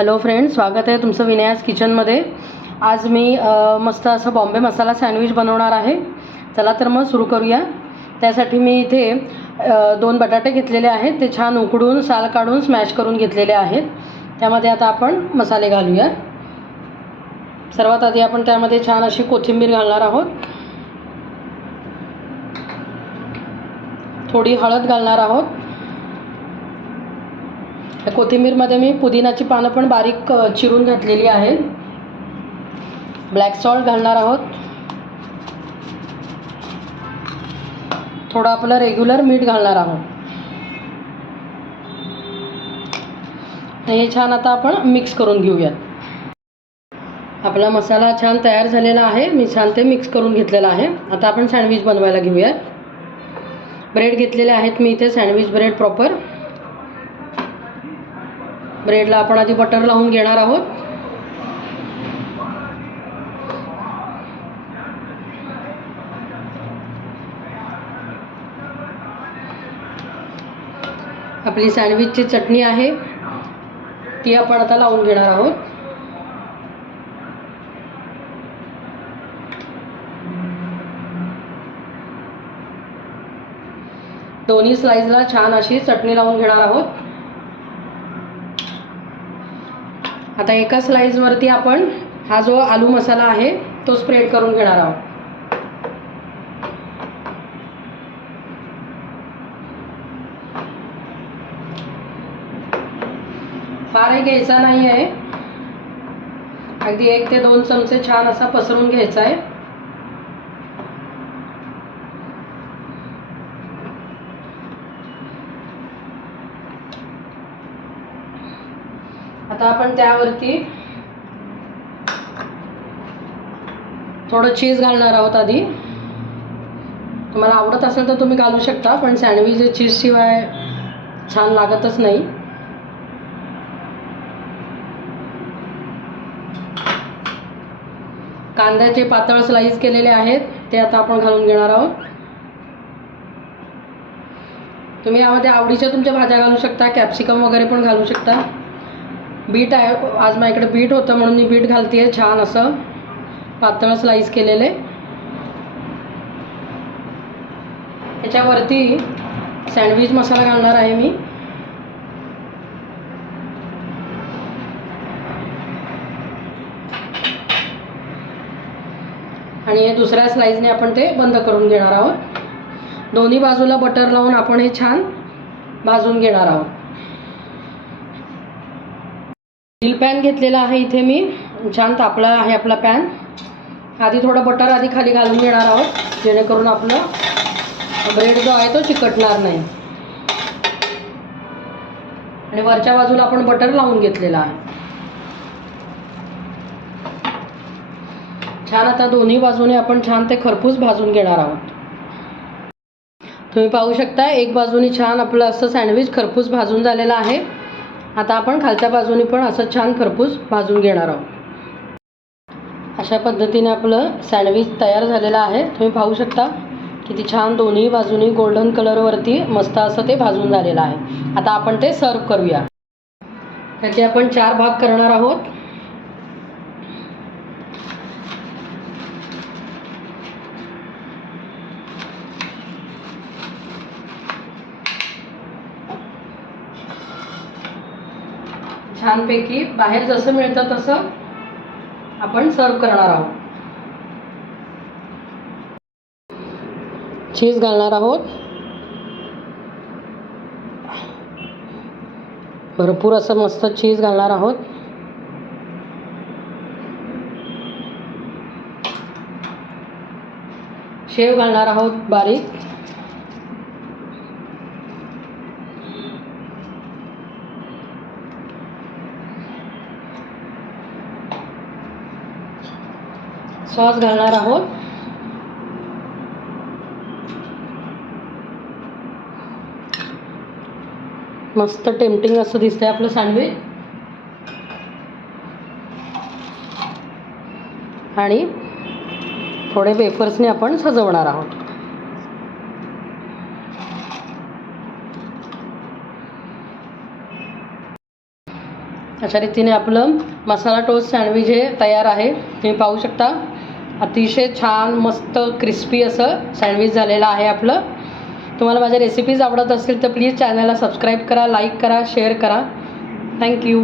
Hello friends, स्वागत आहे तुमचं विनयास किचनमध्ये। आज मी मस्त असं बॉम्बे मसाला सँडविच बनवणार आहे। चला तर मग सुरू करूया। त्यासाठी मी इथे 2 बटाटे घेतलेले आहेत, ते छान उकडून साल काढून स्मॅश करून घेतलेले आहेत। त्यामध्ये आता आपण मसाले घालूया। सर्वात आधी आपण त्यामध्ये छान अशी कोथिंबीर घालणार आहोत, थोडी हळद घालणार आहोत। कोथिंबीरमध्ये मी पुदिनाची पानं पण बारीक चिरून घातलेली आहेत। ब्लॅक सॉल्ट घालणार आहोत, थोडं आपलं रेग्युलर मीठ घालणार आहोत। हे छान आता आपण मिक्स करून घेऊयात। आपला मसाला छान तयार झालेला आहे, मी छान ते मिक्स करून घेतलेला आहे। आता आपण सँडविच बनवायला घेऊयात। ब्रेड घेतलेले आहेत मी इथे, सँडविच ब्रेड प्रॉपर। ब्रेडला आपण आधी बटर लावून घेणार आहोत। आपली सँडविचची चटणी आहे ती आपण आता लावून घेणार आहोत। दोन्ही स्लाइसला छान अशी चटणी लावून घेणार आहोत। आता एका स्लाइसवरती आपण हा जो आलू मसाला आहे तो स्प्रेड करून घेणार आहोत। फारही घ्यायचा नाही आहे, अगदी 1 ते 2 चमचे छान असा पसरून घ्यायचा आहे। आता आपण त्यावरती थोडं चीज घालणार आहोत। आधी तुम्हाला आवडत असेल तर तुम्ही घालू शकता, पण सँडविच चीज शिवाय छान लागतच नाही। कांद्याचे पातळ स्लाइस केलेले आहेत ते आता आपण घालून घेणार आहोत। तुम्ही यामध्ये आवडीच्या तुमच्या भाज्या घालू शकता, कॅप्सिकम वगैरे पण घालू शकता। बीट आहे, आज माझ्याकडे बीट होतं म्हणून मी बीट घालते, छान असं पातळ स्लाइस केलेले। त्याच्यावरती सँडविच मसाला घालणार आहे मी। आणि हे दुसऱ्या स्लाइसने आपण ते बंद करून घेणार आहोत। दोन्ही बाजूला बटर लावून आपण हे छान भाजून घेणार आहोत। ग्रिल पॅन घेतलेला आहे इथे मी, छान तापला आहे आपला पॅन। आधी थोडं बटर आधी खाली घालून घेणार आहोत, जेणेकरून आपलं ब्रेड जो आहे तो चिकटणार नाही। आणि वरच्या बाजूला आपण बटर लावून घेतलेला आहे। छान आता दोन्ही बाजूने आपण छान ते खरपूस भाजून घेणार आहोत। तुम्ही पाहू शकता एक बाजूने छान आपलं असं सँडविच खरपूस भाजून झालेलं आहे। आता आपण खालच्या बाजूने पण असं छान खरपूस भाजून घेणार आहोत। अशा पद्धतीने आपलं सँडविच तयार झालेलं आहे। तुम्ही पाहू शकता किती छान दोन्ही बाजूनी गोल्डन कलरवरती मस्त असं ते भाजून झालेलं आहे। आता आपण ते सर्व करूया। त्याचे आपण 4 भाग करणार आहोत। छानपैकी बाहेर जसं मिळतं तसं आपण सर्व करणार आहोत। चीज घालणार आहोत, भरपूर असं मस्त चीज घालणार आहोत। शेव घालणार आहोत बारीक। सॉस घालणार आहोत। मस्त टेम्पटिंग असं दिसतंय आपलं सँडविच। आणि थोडे वेफर्सने आपण सजवणार आहोत। अशा रीतीने आपलं मसाला टोस्ट सँडविच हे तयार आहे. तुम्ही पाहू शकता अतिशय छान मस्त क्रिस्पी असं सँडविच झालेलं आहे आपलं. तुम्हाला माझ्या रेसिपीज आवडत असतील तर प्लीज चॅनलला सबस्क्राईब करा, लाईक करा, शेअर करा. थँक्यू.